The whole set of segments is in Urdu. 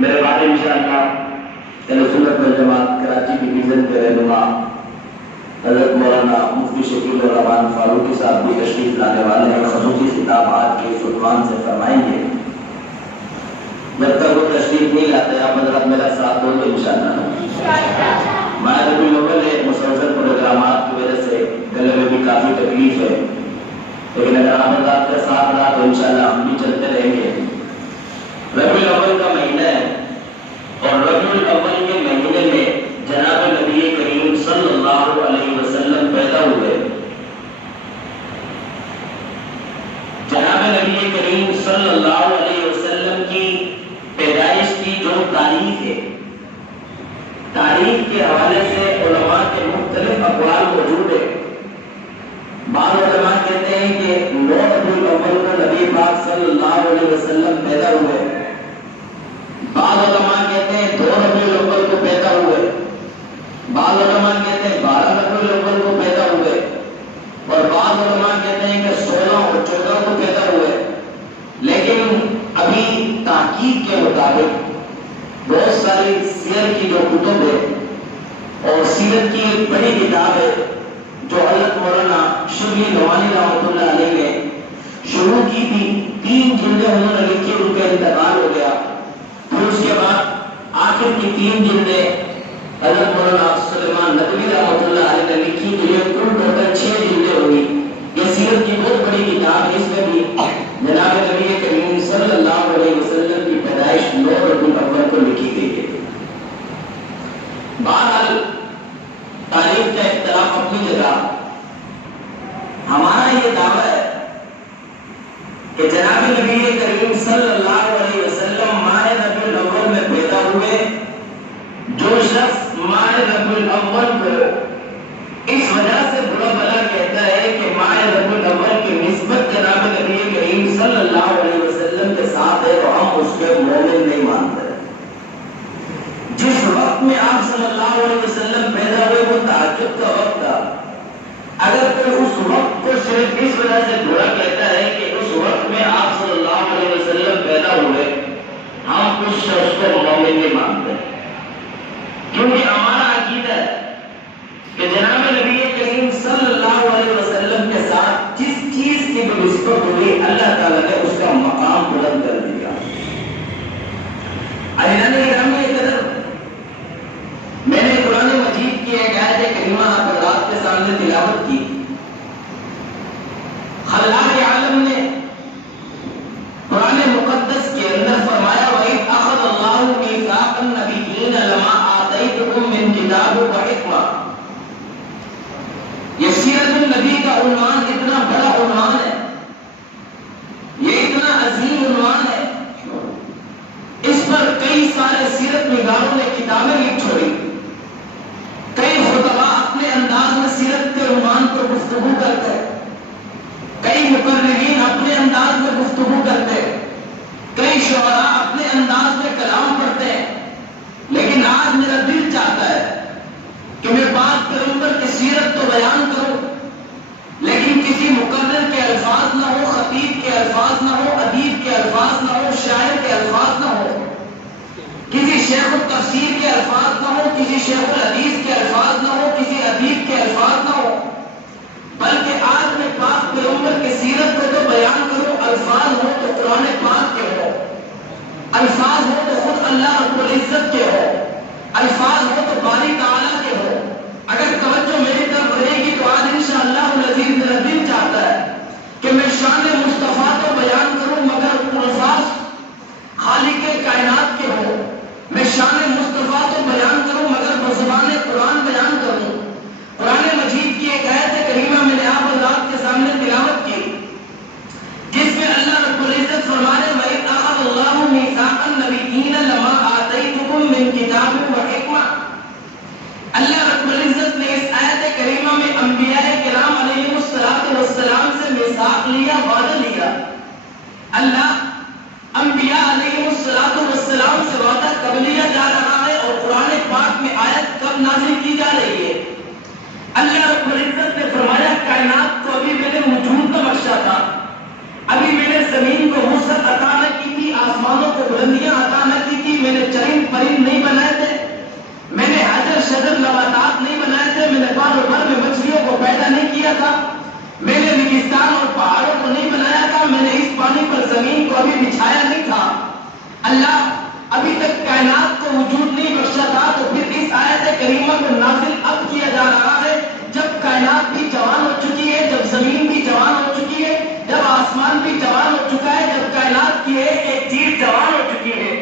میرے بعد انشاءاللہ اہل سنت والجماعت کراچی کی ویژن کے رہنما حضرت مولانا مفتی شکیل الرحمان فاروقی صاحب بھی تشریف لانے والے ہیں، خصوصی خطاب آج کے عنوان سے فرمائیں گے۔ جب تک وہ تشریف نہیں لاتے آپ حضرات میرا ساتھ دو گے انشاءاللہ۔ ماہ ربیع الاول ہے، مسلسل پروگرامات کی وجہ سے گلے میں بھی کافی تکلیف ہے، لیکن اگر آپ حضرات کا ساتھ رہا تو انشاءاللہ ہم بھی چلتے رہیں گے۔ ربیع الاول کا مہینہ ہے اور ربیع الاول کے مہینے میں جناب نبی کریم صلی اللہ علیہ وسلم پیدا ہوئے۔ جناب نبی کریم صلی اللہ علیہ وسلم کی پیدائش کی جو تاریخ ہے، تاریخ کے حوالے سے علماء کے مختلف اقوال موجود ہیں۔ بعض علماء کہتے ہیں کہ 9 ربیع الاول کو نبی پاک صلی اللہ علیہ وسلم پیدا ہوئے، بعض علماء کہتے ہیں 2 ربیع الاول کو پیدا ہوئے، بعض علماء کہتے ہیں 12 ربیع الاول کو پیدا ہوئے، اور بعض علماء کہتے ہیں کہ 16 اور 14 کو پیدا ہوئے۔ لیکن ابھی تحقیق کے مطابق بہت ساری سیر کی جو کتب ہے اور سیرت کی ایک بڑی کتاب ہے جو حضرت مولانا شبلی نوانی رحمۃ اللہ علیہ نے شروع کی تھی، 3 جلدیں انہوں نے لکھی، ان کا انتقال ہو گیا، پھر اس کے بعد آخر کی 3 جلدیں حضرت مولانا سلیمان ندوی رحمۃ اللہ علیہ نے لکھی، تو یہ کل ٹوٹل 6 جلدیں ہوئی۔ یہ سیرت کی بہت بڑی کتاب ہے، اس میں بھی جناب نبی کریم صلی اللہ علیہ وسلم کی پیدائش 9 ربیع الاول کو لکھی گئی ہے۔ بہرحال تاریخ کا اختلاف اپنی جگہ، ہمارا یہ دعویٰ ہے کہ جناب نبی کریم صلی اللہ علیہ وسلم ماہ ربیع الاول میں پیدا ہوئے۔ جو شخص ماہ ربیع الاول کو اس وجہ سے برا بھلا کہتا ہے کہ ماہ ربیع الاول کی نسبت جناب نبی کریم صلی اللہ علیہ وسلم کے ساتھ ہے تو ہم اس کے مومن نہیں مانتے۔ جس وقت میں آپ صلی اللہ علیہ وسلم پیدا ہوئے وہ تہجد کا وقت تھا، اگر کوئی اس وقت کو صرف اس وجہ سے برا کہتا ہے کہ اس وقت میں آپ صلی اللہ علیہ وسلم پیدا ہوئے، ہم اس شخص کو مومن نہیں مانتے، کیونکہ ہمارا عقیدہ ہے کہ جناب نبی کریم صلی اللہ علیہ وسلم کے ساتھ جس چیز کی بھی نسبت ہوئی اللہ تعالیٰ نے اس کا مقام بلند کر دیا۔ میں نے قرآن مجید کی ایک آیت کریمہ آپ حضرات کے سامنے تلاوت کی۔ خلاق عالم نے قرآن مقدس کے اندر فرمایا وَإِذْ أَخَذَ اللَّهُ مِيثَاقَ النَّبِيِّينَ لَمَا آتَيْتُكُم مِّن كِتَابٍ وَحِكْمَةٍ۔ یہ سیرت النبی کا عنوان اتنا بڑا عنوان ہے، یہ اتنا عظیم عنوان ہے، اس پر کئی سارے سیرت نگاروں نے کتابیں لکھ چھوڑی، کئی خطباء اپنے انداز میں سیرت کے عنوان پر گفتگو کرتے، کئی مقررین اپنے انداز میں گفتگو کرتے، کئی شعراء اپنے انداز میں کلام پڑھتے ہیں، لیکن آج میرا دل چاہتا ہے کہ میں بات پیغمبر کی سیرت تو بیان کروں، لیکن کسی مقرر کے الفاظ نہ ہو، خطیب کے الفاظ نہ ہو، ادیب کے الفاظ نہ ہو، شاعر کے الفاظ نہ ہو، کسی شیخ التفسیر کے الفاظ نہ ہو، کسی شیخ الحدیث کے الفاظ نہ ہو، کسی ادیب کے الفاظ نہ ہو، بلکہ آج میں پاک پیغمبر کی سیرت کو تو بیان کروں، الفاظ ہو تو قرآن پاک کے ہو، الفاظ ہو تو خود اللہ رب العزت کے ہو، الفاظ ہو تو باری تعالیٰ کے ہو۔ اگر توجہ میری طرف رہے گی تو آج انشاءاللہ العزیز میرا دل چاہتا ہے کہ میں شان مصطفیٰ تو بیان کروں مگر الفاظ خالق کائنات کے ہو، میں شان مصطفیٰ تو بیان کروں مگر بزبان قرآن بیان کروں۔ قرآن مجید کی ایک آیت کریمہ میں نے آپ حضرات کے سامنے تلاوت کی، جس میں اللہ رب العزت فرمانے وَإِذْ أَخَذَ اللَّهُ مِيثَاقَ النَّبِيِّينَ لَمَا آتَيْتُكُم مِّن كِتَابٍ وَحِكْمَةٍ۔ اللہ رب العزت نے اس آیت کریمہ میں انبیاء کرام علیہ السلام سے میثاق لیا، وعدہ لیا۔ اللہ انبیاء علیہ السلام سے وعدہ کب لیا جا رہا ہے اور قرآن پاک میں آیت کب نازل کی جا رہی ہے؟ اللہ رب العزت نے فرمایا کائنات کو ابھی میں نے وجود کا بخشا تھا، ابھی میں نے زمین کو وسعت عطا نہ کی تھی، آسمانوں کو بلندیاں عطا نہ کی تھی، میں نے کو وجود نہیں بخشا تھا تو پھر اس آیت کریمہ کو نازل اب کیا جا رہا ہے جب کائنات بھی جوان ہو چکی ہے، جب زمین بھی جوان ہو چکی ہے، جب آسمان بھی جوان ہو چکا ہے، جب کائنات کی ایک چیز جوان ہو چکی ہے۔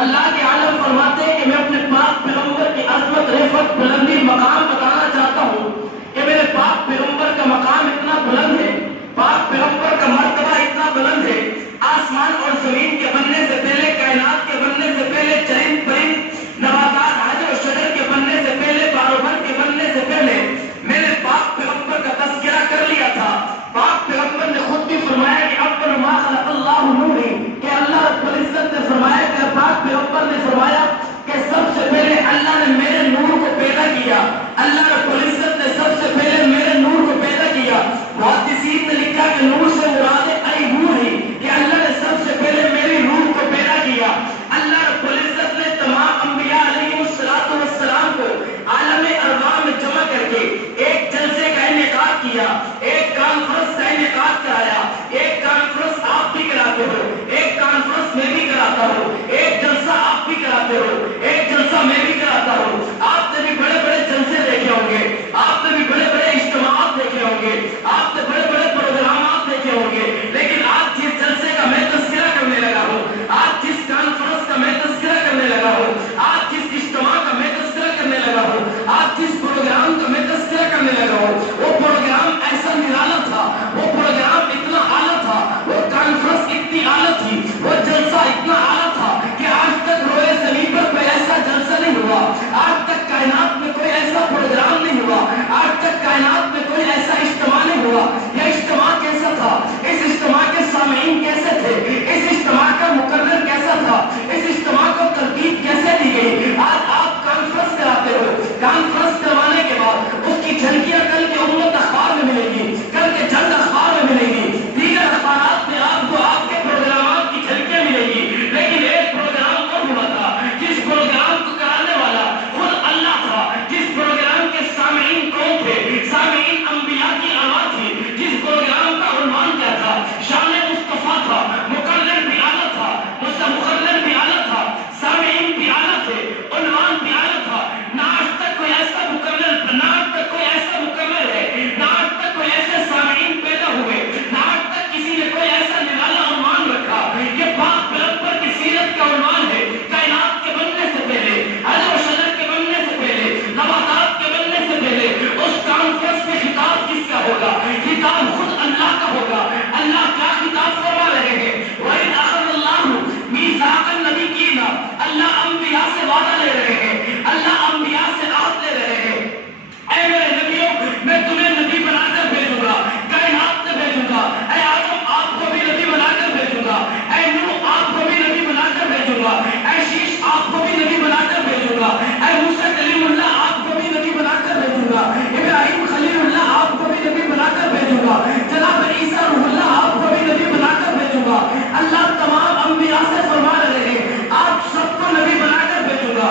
اللہ کے عالم فرماتے ہیں کہ میں اپنے پاک پیغمبر کی عظمت، رفعت، بلندی، مقام بتانا چاہتا ہوں کہ میرے پاک پیغمبر کا مقام اتنا بلند ہے، پاک پیغمبر کا مرتبہ اتنا بلند ہے، آسمان اور زمین کے بننے سے پہلے، کائنات کے بننے سے پہلے، چرند پرند، نباتات، حجر و شجر کے بننے سے پہلے، باروبر کے بننے سے پہلے میرے پاک پیغمبر کا تذکرہ کر لیا تھا۔ پاک پیغمبر نے خود بھی فرمایا کہ اول ما خلق اللہ نوری، کہ اللہ رب العزت نے فرمایا کہ پاک پیغمبر نے فرمایا کہ سب سے پہلے اللہ نے میرے نور کو پیدا کیا، اللہ رب العزت نے سب سے پہلے میرے نور کو پیدا کیا۔ محدثین نے لکھا کہ نور سے مراد ای روح ہی، کہ اللہ نے سب سے پہلے میری روح کو پیدا کیا۔ اللہ رب العزت نے تمام انبیاء علیہ السلام کو عالم ارواح میں جمع کر کے ایک جلسے کا انعقاد کیا، ایک کانفرنس کا انعقاد کرایا۔ ایک کانفرنس آپ بھی کراتے ہو، ایک کانفرنس میں بھی کراتا ہوں، ایک جلسہ آپ بھی کراتے ہو، ایک جلسہ میں بھی کراتا ہوں۔ آپ نے بھی بڑے بڑے جلسے دیکھے ہوں گے، آپ نے بھی بڑے بڑے اجتماعات دیکھے ہوں گے، آپ نے بڑے بڑے پروگرامات دیکھے ہوں گے، لیکن آج جس جلسے کا میں تذکرہ کرنے لگا ہوں، آج جس کانفرنس کا میں تذکرہ کرنے لگا ہوں، آج جس اجتماع کا میں تذکرہ کرنے لگا ہوں، آج جس پروگرام کا میں تذکرہ کرنے لگا ہوں، وہ پروگرام ایسا نرالا تھا، وہ پروگرام اتنا اعلیٰ تھا، وہ کانفرنس اتنی اعلیٰ تھی، وہ جلسہ اتنا اعلیٰ تھا کہ آج تک روئے زمین پر کوئی ایسا جلسہ نہیں ہوا، آج تک کائنات میں کوئی ایسا پروگرام نہیں ہوا، آج تک کائنات میں کوئی ایسا اجتماع نہیں ہوا۔ یہ اجتماع کیسا تھا؟ اس اجتماع کے سامعین کیسے تھے؟ اس اجتماع کا مقرر کیسا تھا؟ اس اجتماع کو ترتیب کیسے دی گئی؟ آج آپ کانفرنس کراتے ہو، کانفرنس کروانے کے بعد اس کی جھلکیاں کل کے امت اخبار میں ملے گی، کل کے جنگ اخبار میں ملے گی، دیگر اخبارات میں آپ کو آپ کے پروگرامات کی جھلکیاں ملے گی، لیکن ایک پروگرام اور ہوا تھا جس پروگرام کو کرانے والا خود اللہ تھا، جس پروگرام کے سامعین کون تھے؟ سامعین انبیاء کی آواز تھی، جس پروگرام کا عنوان کیا تھا؟ شان مصطفیٰ تھا، مقرر بھی اعلیٰ تھا، مقرر بھی اعلیٰ تھا، سامعین بھی اعلیٰ تھے، عنوان بھی اعلیٰ تھا۔ نہ آج تک کوئی ایسا مقرر، نہ آج تک کوئی ایسا مقرر ہے، نہ آج تک کوئی ایسے سامعین پیدا ہوئے، نہ آج تک کسی نے کوئی ایسا نرالا عنوان رکھا۔ یہ پاک پیغمبر کی سیرت کا عنوان ہے، کائنات کے بننے سے پہلے، حجر و شجر کے بننے سے پہلے، نباتات کے بننے سے پہلے اس کانفرنس میں خطاب کس کا ہوگا؟ خطاب خود اللہ کا ہوگا۔ اللہ کیا خطاب فرما رہے ہیں؟ وَإِذْ أَخَذَ اللَّهُ مِيثَاقَ النَّبِيِّينَ، اللہ انبیاء سے وعدہ لے رہے ہیں، اللہ انبیاء سے عہد لے رہے ہیں، اے میرے نبیوں میں تمہیں نبی بنا کر بھیجوں گا، کائنات سے بھیجوں گا، اے آدم آپ کو بھی نبی بنا کر بھیجوں گا، اے نوح آپ کو بھی نبی بنا کر بھیجوں گا، اے شیش آپ کو بھی نبی بنا کر بھیجوں گا، اے موسیٰ کلیم اللہ آپ کو بھی نبی بنا کر بھیجوں گا، ابراہیم خلیل اللہ آپ کو بھی نبی بنا کر بھیجوں گا، جناب عیسیٰ روح اللہ آپ کو بھی نبی بنا کر بھیجوں گا۔ اللہ تمام انبیاء سے فرما رہے ہیں آپ سب کو نبی بنا کر بھیجوں گا،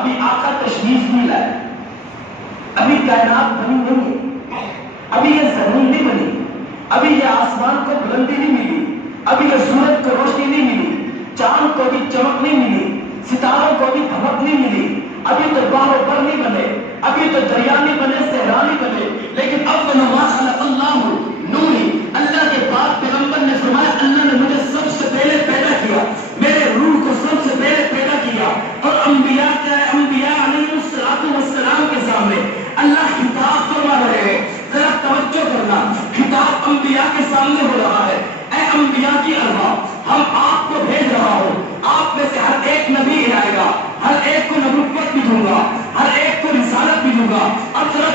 ابھی آقا تشریف نہیں لائے، ابھی کائنات بنی نہیں ہے، ابھی یہ زمین نہیں بنی، ابھی یہ آسمان کو بلندی نہیں ملی، ابھی یہ سورج کو روشنی نہیں ملی، چاند کو بھی چمک نہیں ملی، ستاروں کو بھی دھمک نہیں ملی، ابھی تو باہر و بر نہیں بنے، ابھی تو دریا نہیں بنے، صحرا نہیں بنے، لیکن اب ما خلق اللہ نوری، اللہ کے پاک پیغمبر نے فرمایا اللہ نے مجھے سب سے پہلے پیدا کیا، میرے روح کو سب سے پہلے پیدا کیا، اور انبیاء علیہ السلام کے سامنے اللہ خطاب فرما رہے ہیں، ذرا توجہ کرنا، خطاب انبیاء کے سامنے ہو رہا ہے، اے انبیاء کی ارواح، ہم آپ کو بھیج رہا ہوں، آپ میں سے ہر ایک نبی آئے گا، ہر ایک کو نبوت بھی دوں گا، ہر ایک کو رسالت بھی دوں گا، اور ذرا